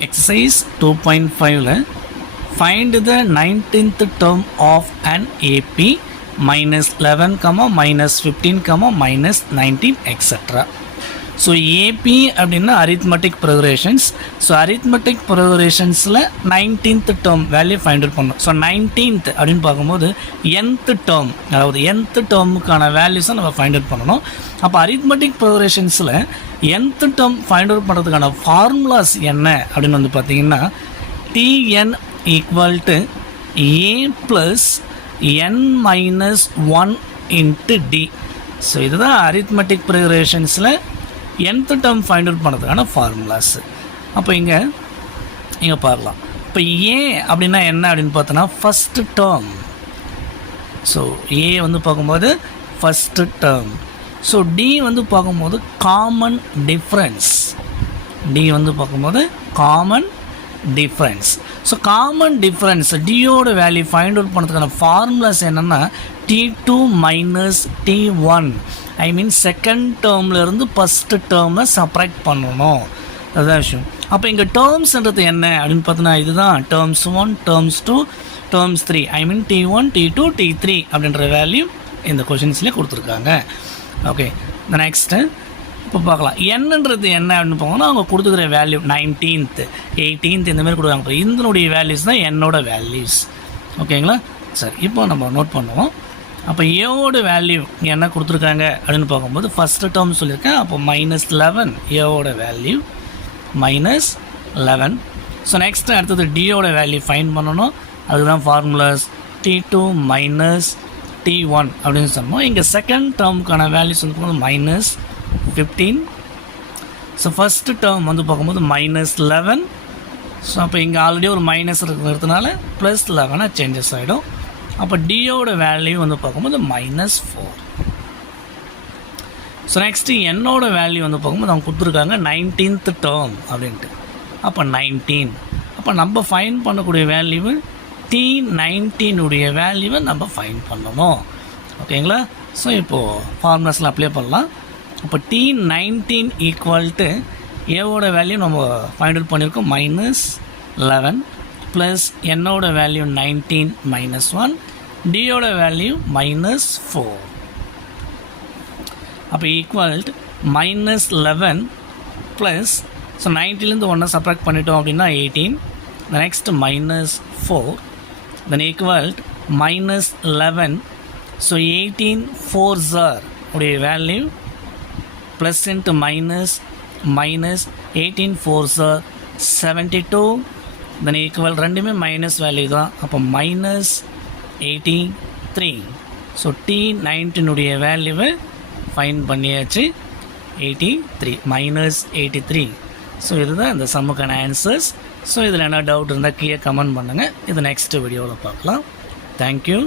Exercise 2.5 find the 19th term of an AP minus 11, minus 15, minus 19, etc. So AP அப்படின்னா arithmetic progressions. So arithmetic progressionsல 19th term value find out பண்ணணும். So 19th அப்படின்னு பார்க்கும்போது nth term, அதாவது nth termக்கான வேல்யூஸை நம்ம find out பண்ணணும். அப்போ arithmetic progressionsல nth term find out பண்ணுறதுக்கான ஃபார்முலாஸ் என்ன அப்படின்னு வந்து பார்த்தீங்கன்னா Tn equal to a plus n minus 1 into d. So இதுதான் arithmetic progressionsல nth term find out பண்ணுறதுக்கான ஃபார்முலாஸ். அப்போ இங்கே பார்க்கலாம். இப்போ ஏ அப்படின்னா என்ன அப்படின்னு பார்த்தோன்னா ஃபஸ்ட்டு டேர்ம். ஸோ ஏ வந்து பார்க்கும்போது ஃபஸ்ட்டு டேர்ம். ஸோ டி வந்து பார்க்கும்போது காமன் டிஃப்ரென்ஸ். டி வந்து பார்க்கும்போது common difference. So common difference டியோட வேல்யூ ஃபைண்ட் அவுட் பண்ணுறதுக்கான ஃபார்முலாஸ் என்னென்னா T2 minus T1. I mean second டேர்ம்லேருந்து ஃபஸ்ட்டு டேர்மை செப்பரேட் பண்ணணும். அதுதான் விஷயம். அப்போ இங்கே டேர்ம்ஸ்ன்றது என்ன அப்படின்னு பார்த்தோன்னா இதுதான் டேர்ம்ஸ் 1, டேர்ம்ஸ் 2, டேர்ம்ஸ் 3. ஐ மீன் T1, T2, T3 அப்படின்ற வேல்யூ இந்த கொஷின்ஸ்லேயே கொடுத்துருக்காங்க. ஓகே, இந்த நெக்ஸ்ட்டு இப்போ பார்க்கலாம் என்னன்றது என்ன அப்படின்னு பார்த்தோம்னா அவங்க கொடுத்துக்கிற வேல்யூ 19th, 18th இந்தமாதிரி கொடுக்குறாங்க. இதனுடைய வேல்யூஸ் தான் என்னோட வேல்யூஸ். ஓகேங்களா? சரி, இப்போ நம்ம நோட் பண்ணுவோம். அப்போ ஏவோட வேல்யூ என்ன கொடுத்துருக்காங்க அப்படின்னு பார்க்கும்போது ஃபஸ்ட்டு டேர்ம் சொல்லியிருக்கேன். அப்போ மைனஸ் 11 ஏவோட வேல்யூ மைனஸ் 11. ஸோ நெக்ஸ்ட்டு அடுத்தது டியோட வேல்யூ ஃபைன் பண்ணணும். அதுதான் ஃபார்முலாஸ் T2 மைனஸ் T1 அப்படின்னு சொன்னோம். இங்கே செகண்ட் டேர்முக்கான வேல்யூஸ் வந்து பார்க்கும்போது மைனஸ் 15. ஸோ ஃபஸ்ட்டு டேர்ம் வந்து பார்க்கும்போது மைனஸ் 11. ஸோ அப்போ இங்கே ஆல்ரெடி ஒரு மைனஸ் இருக்கிறதுனால ப்ளஸ் 11 சேஞ்சஸ் ஆகிடும். அப்போ டியோட வேல்யூ வந்து பார்க்கும்போது மைனஸ் 4. ஸோ நெக்ஸ்ட்டு என்னோட வேல்யூ வந்து பார்க்கும்போது அவங்க கொடுத்துருக்காங்க 19th டேர்ம் அப்படின்ட்டு. அப்போ 19. அப்போ நம்ம ஃபைன் பண்ணக்கூடிய வேல்யூவு T19 வேல்யூவை நம்ம ஃபைன் பண்ணணும். ஓகேங்களா? ஸோ இப்போது ஃபார்முலாஸில் அப்ளை பண்ணலாம். அப்போ T19 ஈக்குவல் டு ஏவோட வேல்யூ நம்ம ஃபைண்ட் அவுட் பண்ணியிருக்கோம் மைனஸ் 11 ப்ளஸ் என்னோட வேல்யூ 19 மைனஸ் 1, டியோட வேல்யூ மைனஸ் 4. அப்போ ஈக்குவல் மைனஸ் 11 ப்ளஸ் ஸோ 19லேருந்து 1 சப்ராக்ட் பண்ணிட்டோம் அப்படின்னா 18. Next minus 4 then equal minus 11. So 18 4s உடைய value plus into minus minus 18 4s 72. Then equal ரெண்டுமே மைனஸ் வேல்யூ தான். அப்போ மைனஸ் 83. ஸோ T19 வேல்யூவை ஃபைன் பண்ணியாச்சு 83 மைனஸ் 83. ஸோ இதுதான் இந்த சம்முக்கான ஆன்சர்ஸ். ஸோ இதில் என்ன டவுட் இருந்தால் கீழே கமெண்ட் பண்ணுங்கள். இது நெக்ஸ்ட் வீடியோவில் பார்க்கலாம். தேங்க்யூ.